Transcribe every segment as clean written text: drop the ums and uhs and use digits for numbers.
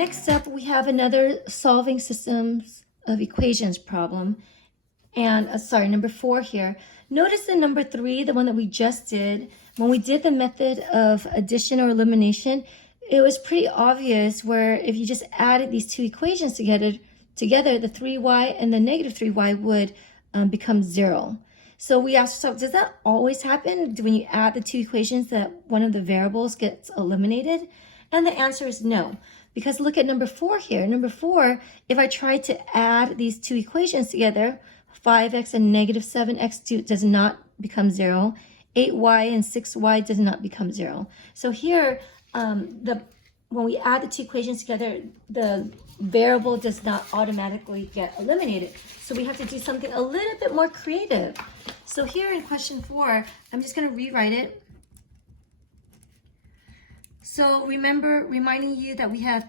Next up, we have another solving systems of equations problem. And number 4 here. Notice in number 3, the one that we just did, when we did the method of addition or elimination, it was pretty obvious where if you just added these two equations together, the 3y and the negative 3y would become 0. So we asked ourselves, does that always happen when you add the two equations that one of the variables gets eliminated? And the answer is no. Because look at number 4 here. Number 4, if I try to add these two equations together, 5x and negative 7x does not become 0. 8y and 6y does not become 0. So here, when we add the two equations together, the variable does not automatically get eliminated. So we have to do something a little bit more creative. So here in question 4, I'm just going to rewrite it. So reminding you that we have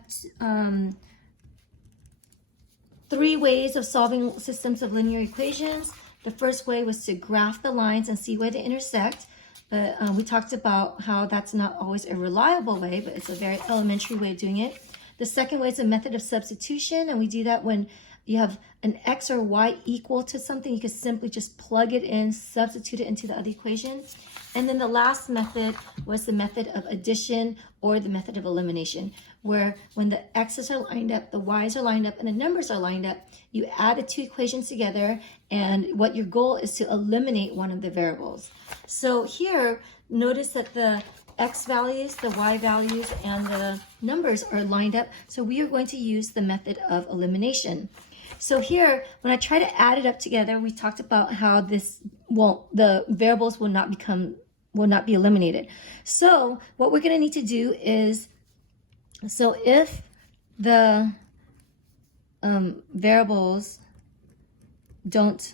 3 ways of solving systems of linear equations. The first way was to graph the lines and see where they intersect. But we talked about how that's not always a reliable way, but it's a very elementary way of doing it. The second way is a method of substitution, and we do that when you have an x or y equal to something. You can simply just plug it in, substitute it into the other equation. And then the last method was the method of addition or the method of elimination, where when the x's are lined up, the y's are lined up, and the numbers are lined up, you add the two equations together, and what your goal is to eliminate one of the variables. So here, notice that the x values, the y values, and the numbers are lined up, so we are going to use the method of elimination. So here, when I try to add it up together, we talked about how the variables will not be eliminated. So what we're going to need to do is, so if the variables don't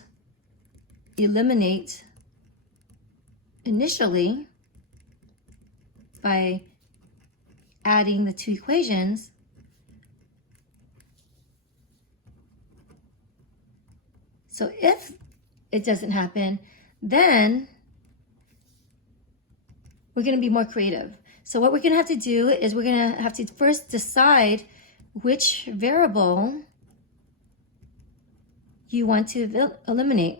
eliminate initially by adding the two equations, so if it doesn't happen, then we're going to be more creative. So what we're going to have to do is we're going to have to first decide which variable you want to eliminate.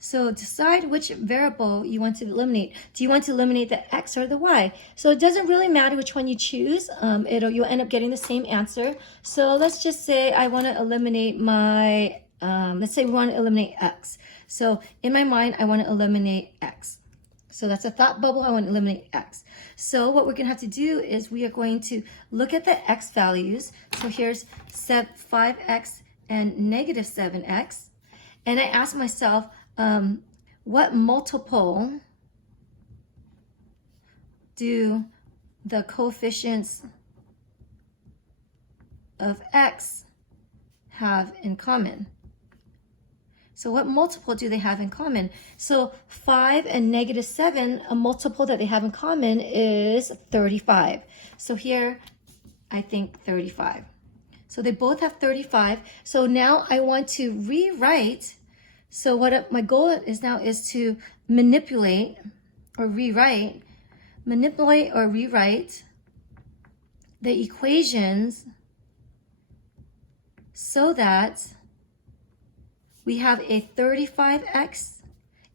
So decide which variable you want to eliminate. Do you want to eliminate the x or the y? So it doesn't really matter which one you choose. You'll end up getting the same answer. So let's just say I want to eliminate my, let's say we want to eliminate x. So in my mind, I want to eliminate x. So that's a thought bubble. I want to eliminate x. So what we're going to have to do is we are going to look at the x values. So here's 5x and negative 7x. And I ask myself, what multiple do the coefficients of x have in common? So what multiple do they have in common? So 5 and negative 7, a multiple that they have in common is 35. So here, I think 35. So they both have 35. So now I want to rewrite. So what my goal is now is to manipulate or rewrite the equations so that we have a 35x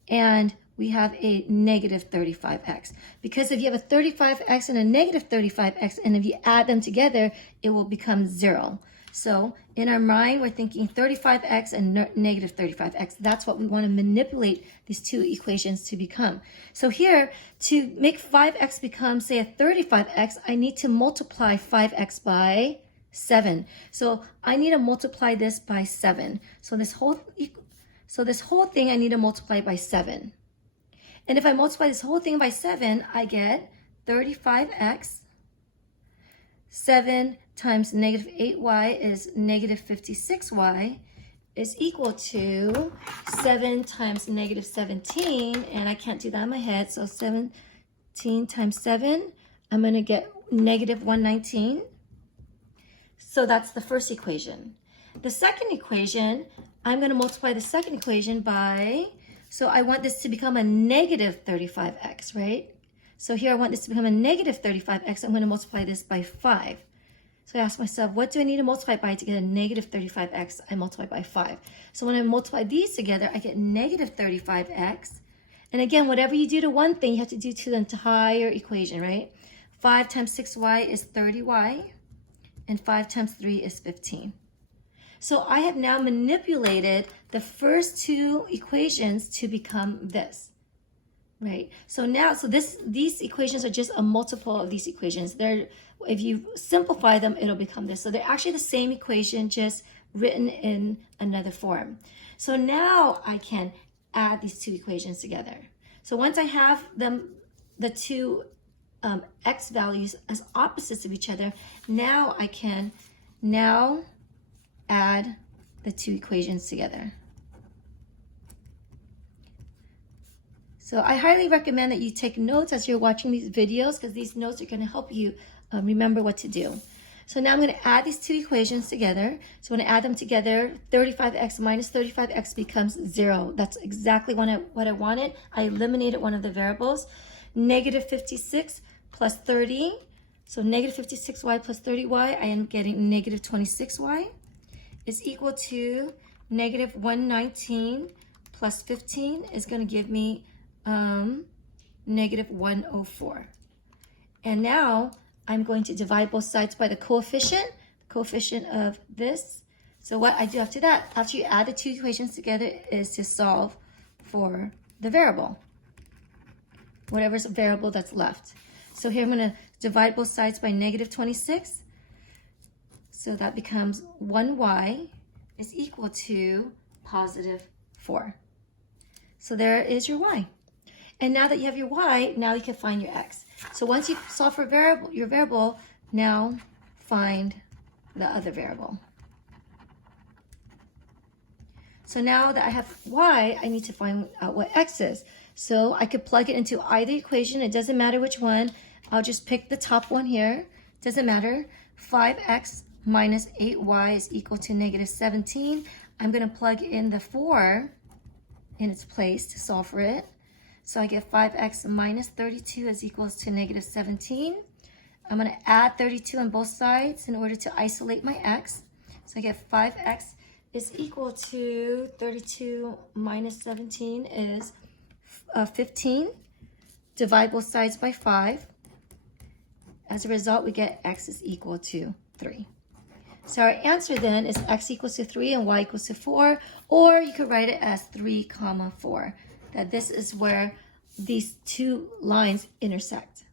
and we have a negative 35x. Because if you have a 35x and a negative 35x, and if you add them together, it will become 0. So in our mind, we're thinking 35x and negative 35x. That's what we want to manipulate these two equations to become. So here, to make 5x become, say, a 35x, I need to multiply 5x by 7. So I need to multiply this by 7. So this whole thing I need to multiply by 7. And if I multiply this whole thing by 7, I get 35x. 7 times negative 8y is negative 56y is equal to 7 times negative 17. And I can't do that in my head. So 17 times 7, I'm going to get negative 119. So that's the first equation. The second equation, I'm going to multiply the second equation by, so I want this to become a negative 35x, right? So here I want this to become a negative 35x. I'm going to multiply this by 5. So I ask myself, what do I need to multiply by to get a negative 35x? I multiply by 5. So when I multiply these together, I get negative 35x. And again, whatever you do to one thing, you have to do to the entire equation, right? 5 times 6y is 30y, and 5 times 3 is 15. So I have now manipulated the first two equations to become this, right? So now, these equations are just a multiple of these equations. If you simplify them, it'll become this. So they're actually the same equation, just written in another form. So now I can add these two equations together. So once I have them, the two x values as opposites of each other, now I can add the two equations together. So I highly recommend that you take notes as you're watching these videos, because these notes are going to help you remember what to do. So now I'm going to add these two equations together. So when I add them together, 35x minus 35x becomes 0. That's exactly what I wanted. I eliminated one of the variables. Negative 56 plus 30. So negative 56y plus 30y, I am getting negative 26y is equal to negative 119 plus 15 is going to give me negative 104. And now I'm going to divide both sides by the coefficient of this. So what I do after that, after you add the two equations together, is to solve for the variable, whatever's variable that's left. So here I'm going to divide both sides by negative 26. So that becomes 1y is equal to positive 4. So there is your y. And now that you have your y, now you can find your x. So once you solve for your variable, now find the other variable. So now that I have y, I need to find out what x is. So I could plug it into either equation. It doesn't matter which one. I'll just pick the top one here. Doesn't matter. 5x minus 8y is equal to negative 17. I'm going to plug in the 4 in its place to solve for it. So I get 5x minus 32 is equals to negative 17. I'm going to add 32 on both sides in order to isolate my x. So I get 5x is equal to 32 minus 17 is 15. Divide both sides by 5. As a result, we get x is equal to 3. So our answer then is x equals to 3 and y equals to 4, or you could write it as 3, 4. That this is where these two lines intersect.